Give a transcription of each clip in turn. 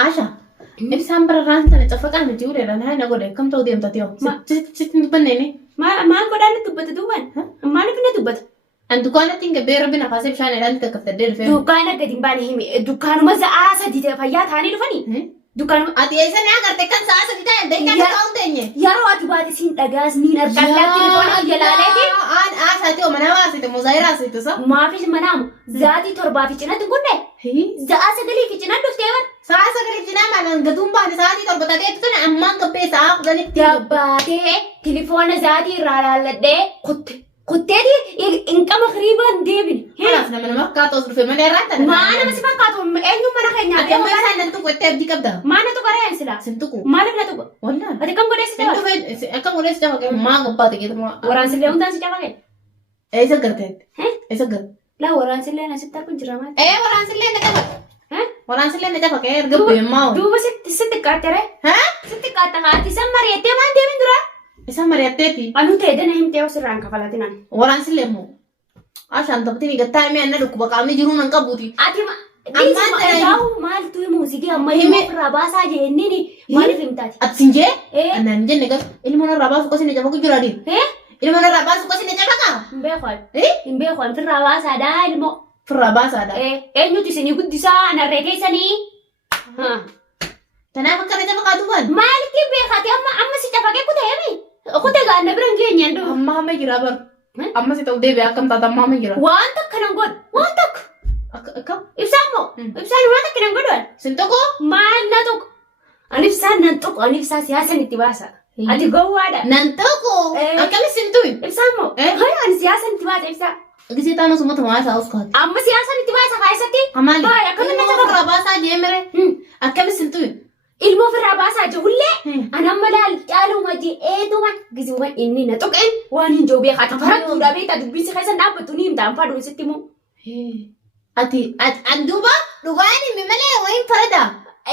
Asha, ibsaan bararaan sana cafaqaan nuti uleedhaan haa nagodhe kam ta'uu deemta ta'u. Sitti dubbanne ni. Maal godhaan nuti dubbata duuban? Maaliif na dubbata? An dukkaanatti hin gabbee rabbi nafaasee bishaan jedhaan takkaftadee dhufee. Dukkaana gadi hin baane himi. Dukkaanuma sa'aa sadii ta'e fayyaa ta'anii dhufanii. Dukkaanuma. Ati eessa ni agarte kan sa'aa sadii ta'e deekaan ta'uun teenye. Yeroo ati baate siin dhagaas niin argadhaa telefoona jalaaleeti. Aan aasaati oo manaa waasite mozaayira asiitu sa. Maafis manaamu zaatii torbaa fi cinatti kunne. Za'aa sagalii fi cinatti dhuftee bar. Sa'aa sagalii fi cinaa maalaan gaduun baane sa'aatii torba taatee tuni ammaan gabbee sa'aa kudhanitti. Dabbaatee telefoona zaatii irraa laalladhee kutte. Kutteeti inqama hiribaan deebine. Kanaaf nama fakkaatu dhufe mana irraa ta'e. Maa nama si fakkaatu eenyu mana keenyaa. Ati amma isaan nan tuqu itti abdii qabda. Maana tuqa re'een silaa. Sin tuqu. Maaliif na tuqa? Wallaan. Ati kam godheessite Sin tuqe akkam godheessite fakkaatu maa gabbaate geetamu. Waraansillee hundaan si cabaqee. Eessa garteetti? Eessa gar? Laa waraansillee asitti akka jira maali? Waraansillee na cafa. Waraansillee na cafa kee erga beemaa. Duuba sitti qaaxxere. Sitti qaaxxa haati san mari'attee maan deemin dura? Isa mari'atteeti. Anu ta'e dana himtee osirraan kafalatinaan. Waraansillee immoo. Ashaan taphatiin eeggattaa himee anna dhukkuba qaamni jiru nan qabuuti. Ati maaltu muuziqii amma himee ofirraa baasaa jennini maaliif himtaati? Ati sin jee? Annaan jenne gas ilma narraa baasu qosi na cafa ku jiraadhi. Ilma narraa baasu qosi na cafa kaa? Hin beekan. Hin beekan firraa baasaadhaa ilmoo. Firraa baasaadha. Eenyutu isinii guddisaa narree keessanii? Kanaaf akka na cafa kaatu ban? Maalitti beekate amma si cafaqee kuteemi? Kute gaanna biran keenyaan duu. Amma hamma jira bar. Amma si ta'u deebi'ee akkam taata amma hamma jira. Waan takka nan godhu. Waan takka. Akkam? Ibsaan moo? Ibsaan waan takka nan godhu. Sin tokko? Maal na tokko? Ani ibsaan nan tokko. Ani ibsaa siyaasan itti baasa. Ati gowwaadha. Nan tokko? Akkami sin tuyi? Ibsaan moo? Hai ani siyaasan itti baasa ibsaa. Gisee taanu sumata maa isaa uskaati. Amma siyaasan itti baasa kaayisatti. Amaali. Hai akkami na cafa firraa baasaa jeemere. Akkami sin tuyi? Ilmoo firraa baasaa jirullee anamma caaluma je'eetuma gisiiwwan inni na tuqeen waan hin jiru beekaati. Faradduudha beektaa dubbisi keessa dhaabbattu ni himtaan faduu sitti immoo. Ati duuba dhugaan himi malee wayin farada.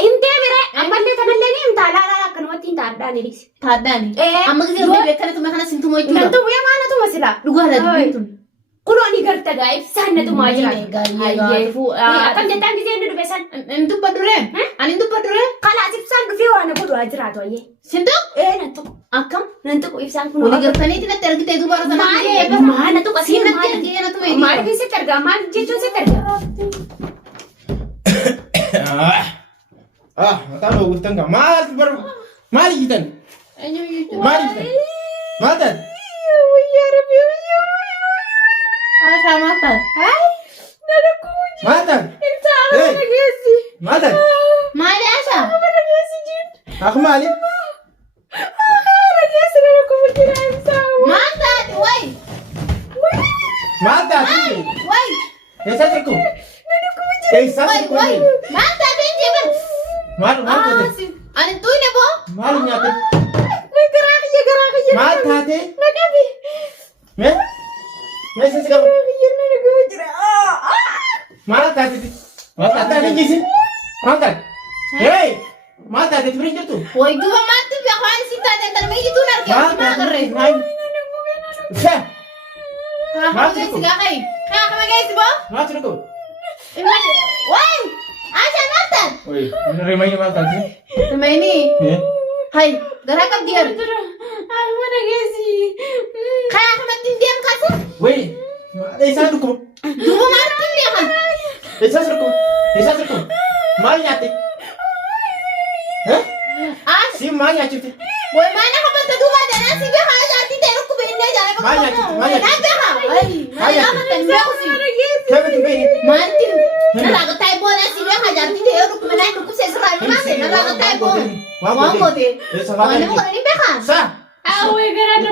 Himtee bire ammallee kanallee ni himtaa laalaa akkanumatti hin taadhaan edis. Taaddaani. Amma gisee deebi'ee kanatuma kana sintumoo jechuudha. Nantumu yamaa natuma silaa. Dhugaadha dubbiin tun. Kunoon ni garta gaa ibsaan natumaa jira. Akkam jettaan gisee inni dhufe san. Inni dubba duree? Ani dubba duree? Kalaas ibsaan dhufee waan godhu jiraatu ayyee. Sintu? Nan tuqu. Akkam? Nan tuqu ibsaan kun. Wali gartaniiti natti argitee duuba irra sanatti. Maa na tuqa siin natti argee na tume. Maaliif sitti argaa? Maal jechuun sitti argaa? Mataan ooguftan kaa maal bar maal ijjitan? Maal ijjitan? Maal ta'an? Asha maatan. Maal ta'an? Maal ta'an? Maali Asha? Aku maali? Maal taati way? Maal taati? Way? Eessa sirku? Eessa sirku? Maal taati hin jiban? Maal taate? Ani tuyne boo? Maal nyaate? Garaa kiyya. Maal taate? Naqabi. Meeshaa si qabu? Maal taate? Maal taate jisi? Maal taate? Hey! Maal taate firin jirtu? Way duuba maaltu fi afaan si taate tan mee jitu nargee maa garree? Sir! Haa geessi gaa kai. Haa geessi boo? Maal sirku? Way! Asha maal taat? Oi, rimai maal taate? Rimai hai garaa qabdi yer. Mana geessi. Kayaa kamatti hin deemu kaasa? Woi, eessa sirku? Duuba maaltu hin deeman? Eessa sirku? Eessa sirku? Maal nyaate? Si maal nyaachifte? Way mana kamatti duuba danaa si bee haa jaarti ta'e rukkube inni jaaree Maal nyaachifte? Maal nyaachifte? Mana kamatti hin beekusi. Kamitti beeni? Maalti narraa gataa boona si bee haa jaarti ta'e rukkube naa rukkubsee sirraa hin baase narraa gataa boona. Waan goote. Waan nama godhanii beekaa? Sa! Awwee garaadha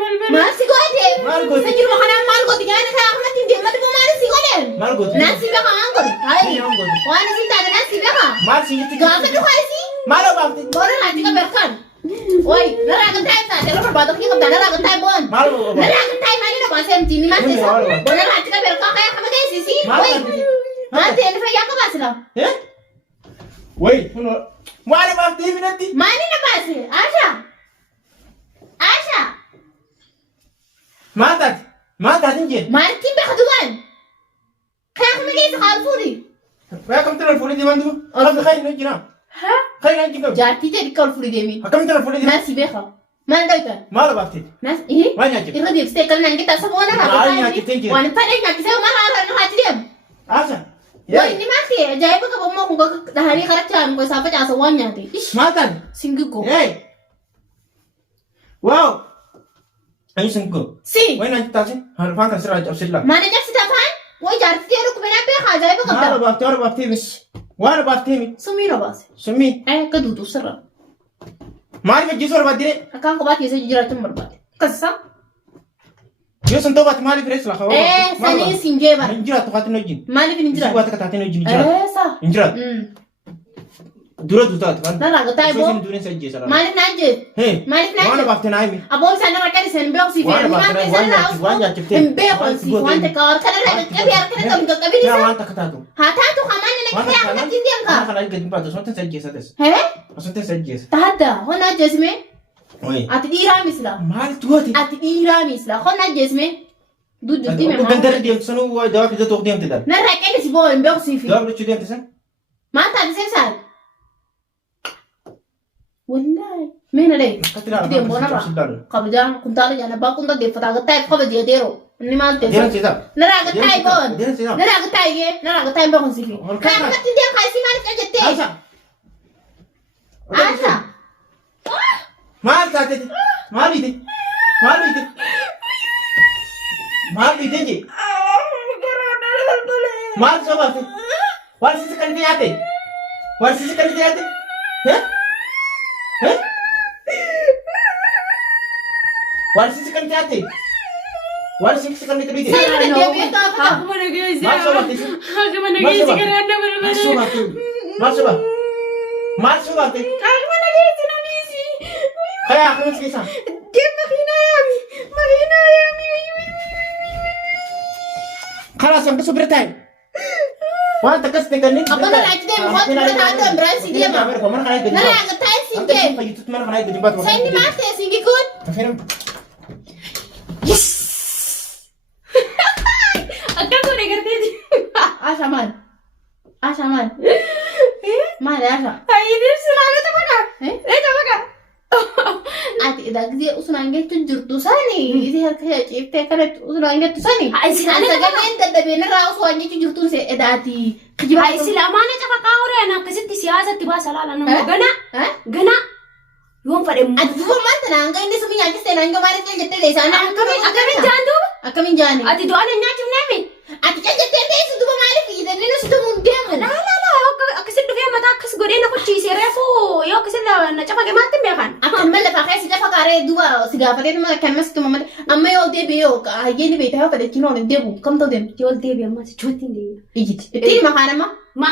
balbala. Maal si goote? Maal goote? Sa jiru kanaan maal goote? Nyaata kayaa kamatti hin deematu boo maal si godhe? Maal goote? Naan si beekaa waan goote? Waan isin taate naan si beekaa? Maal si jirti? Gaafa dhufa isi? Maal obaafte? Boona naati qabeerkaan. Oi, naraga tayo sa atin. Ano ba ito? Kaya kapta, naraga tayo bon. Maal mo ba? Naraga tayo, mali na ba? Sem, tini mati sa. Bona rati ka, pero kaya ka mag-sisi. Oi, mati, ano pa yan ka ba sila? Eh? Wait, mana ba TV nanti? Mani na ba si? Asha? Asha? Mata dinje. Mani, kimbe ka duman. Kaya ka mag-sisi ka alfuri. Kaya kam tara fuli di mandu. Alam kay no jina. Ha? Kay nan jingam. Jati jadi ka alfuri demi. Akam tara fuli di. Nasi beka. Mana doita? Maal ba ti? Nas, eh? Wanya ji. Iro di stay kan nanti tak semua nak Ah, apa iya, ni? thank you. Wan pada nak saya mana orang nak hati dia. Asa. Wah ini mati. Jaya apa kau mau kau dah hari kerja kau siapa jangan semuanya tu. Ish, Matan. singgu ko. Hey. Wow. Ayo sengko. Si. Wai nan ta se. Har fa ka sira sila. Mana jadi Stefan? Wah jadi dia ruk mana pe jaya apa kau Maal tahu? ba tor ba TV. War ba TV. Sumiro bas. Sumi. Kedua tu serah. Maal me jisor ba dire. Akan kau baca saya jujur aja berbat. Kesam? Yo santo ba mali fresh la khawa. Sani singe ba. Injira to khatino jin. Mali fin Injira injira. ba ta khatino jin injira. Sa. Injira. Dura duta ta kan. Dah ragu tayo So bo. sin durin sa jisa la. Mali naje. Hey. Mali naje. Wana ba tena mi. Abang sana rakyat sen beo si Wana Firman ba ni tena sana house. wanya chipte. Embe kon si wante kar kana rakyat ka biar kana tam ka kabiri Ya sa. wan ta khata tu. Hata tu kamana na kaya ka tindian ka. Kana kana gedin pa to sonte sa jisa des. He? Sonte sa jisa. Tahada. Hona jesme. Oi. Ati ira misla. Mal tu ati. Ati ira misla. Hona jesme. Dudu di me. Gandar dia sonu wa jawab itu tok diam tidak. Na rakyat si bo embe si fi. Jawab lucu diam tidak. Mata di sen sal. Wallahi. Mena dai. Katira. Dia bona ba. Kabja kuntala jana ba kunta de fata ga tay kabja dero. Ni mal te. Dia sida. Naraga tay bon. Dia sida. Naraga tay ge. Naraga tay ba kon si fi. Kaya ka tindian ka si mal ka jette. Asa. Asa. Mal ta te. Mal ite. Mal ite. Mal ite ji. Mal coba te. War sisi kan dia ate. War sisi kan dia ate. Heh? Heh? War sisi kan dia ate. War sisi kan dia ate. Saya ada dia beto apa? Aku mana guys? Mal coba te. Aku mana guys? Sekarang anda mana Mal mana? coba te. Mal coba. Mal coba te. Aku mana guys? Nangisi. Kaya aku mesti kisah. Dia makina yami. Makina yami. Khalas sampai sebertai. Wah, tegas tekan ni. Apa na lagi dia buat buat ada berasi dia mah. Kemana kaya gede. Naraga tay Angkat singe. pa YouTube mana kaya gede bat. Saya ni mate singe kun. Akhirnya Yes. Aku mana kerja di? Asa man. Asa man. Mana asa? Hai, ini selalu tu mana? Eh? Tu mana? Ati dah dia usunange tu jurtu sani. Ini har kaya cipte kare usunange tu sani. Hai, sila Asa gamen da bena raus wanya tu jurtu se edati. Hai, sila mana cakap kau orang nak kesit siasa tiba salah lah nama gana. Hah? Gana. Yuang pada mu. Ati tu man tananga ini semua yang kita nangga mari kita jette desa na. Akamin jandu. Akamin jani. Ati doa nanya cuma nami. Ati kan jette desa tu mari kita ni nu situ mundiam. La. Aku kesit dua mata kes goreng aku cici refu. Yo kesit lah nak cakap kemana ya kan? Akan malah pakai sida fakare dua sida fakare tu kan mas tu mama amma yo de beyo ka ye ni beta pada kino ni debu kam to dem Jual dia biar masih cuti dia. ijit ti makana ma Ma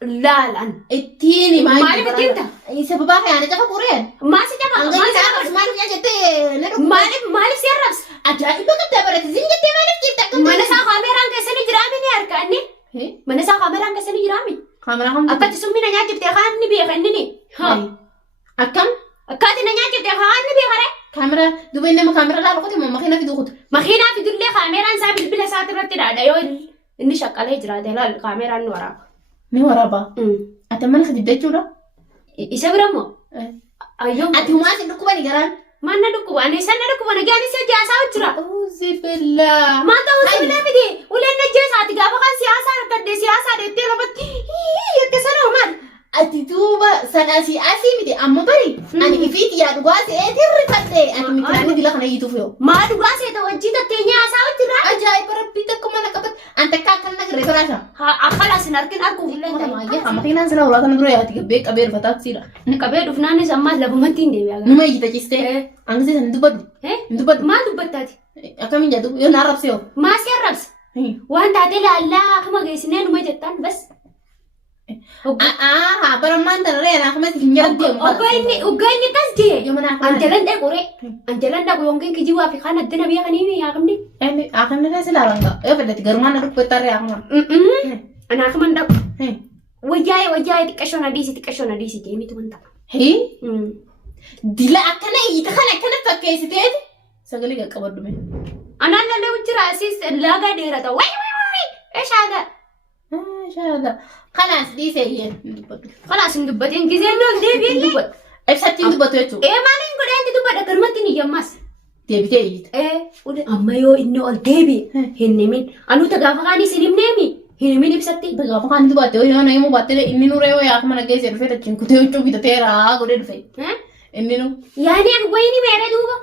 lalan. ti ni ma Mari betinta. isa baba ka ana ta kuren Masih cakap. angga ni sa mari ya jete na ru Mari siaras. aja ibu ka ta bare zin jete mari kita kan Mana sa kamera ang kasi ni Jerami ni Arkan ni? he Mana sa kamera ang kasi ni Jerami? kamera kam Apa tu sumi nanya cipta kan ni biar kan ni? Ha. akam Kati nanya cipta kan ni biar kan? kamera dubai nama kamera la ko ti mama kina fi dukut Makina fidulle kamera ang sabi bila sa atin rati ada yo. Ini syakala hijrah delal kamera ang wara. ni waraba ata man ka dibde chura Isa beramo? Ayo. ati huma ti dukku bani garan Mana duku ani sana duku mana gani sa jasa hijrah. Auzubillah Mata usi bila bidi. Ulen na jasa ati gaba kan siasa kadde siasa de telo bat. Iya kesana man. ati tuba sana si asi miti amma bari ani ifiti ya duga se tirri kadde ani mikirani dila kana yitu fyo Madu gase to wajita tenya asa hijrah. ajai parapita kumana kapat anta kakan na gre sarasha Ha akala sinarkin aku ulen kama ya kama kina sala wala kana duro ya tiga bek aber fatak sira Kabe dufnani sama labu matin de biaga. numa yita kiste angse san dubad Dubad ma dubad tadi. akamin jadu yo narap seo Masih Arabs. Wan tadi la Allah kama gaisine numa jettan bas. Baramaan tarree akkasumas hin jedhamte. Uggainni kas jee. Anjalan dhaqu ree. Anjalan dhaqu yookiin kijibaa fi kan addana beekanii yaaqamni. Akamni kan silaa ranga. Yoo fedhate garumaan na dhukkoo tarree akuma. Ana akaman dhaqu. Wayyaa'ee xiqqashoon adiisi deemitu wanta. Dila akkana iyyita kana fakkeessiteeti. Sagalee qaqqabadhu mee. Anaan lalee jira asis laagaa dheerata. Wayi. Shaada. Kanaas dhiisee iyyee. Kanaas hin dubbatiin giseen noon deebiin dubbatu. Ibsatti hin dubbatu jechuudha. Maaliin godheenti dubbata garmatti ni yammas. Deebitee iyyita. Amma yoo inni ol deebi'e hin himin. Anuuta gaafa kaanii sin himneemi. Hin himin ibsatti. Gaafa kaanii dubbatte yoo na himu baattee inni nuree yoo yaaka mana geessee dhufee tachiin kutee huccuu bitateera godhee dhufe. Inni nu. Yaani wayini meera duuba.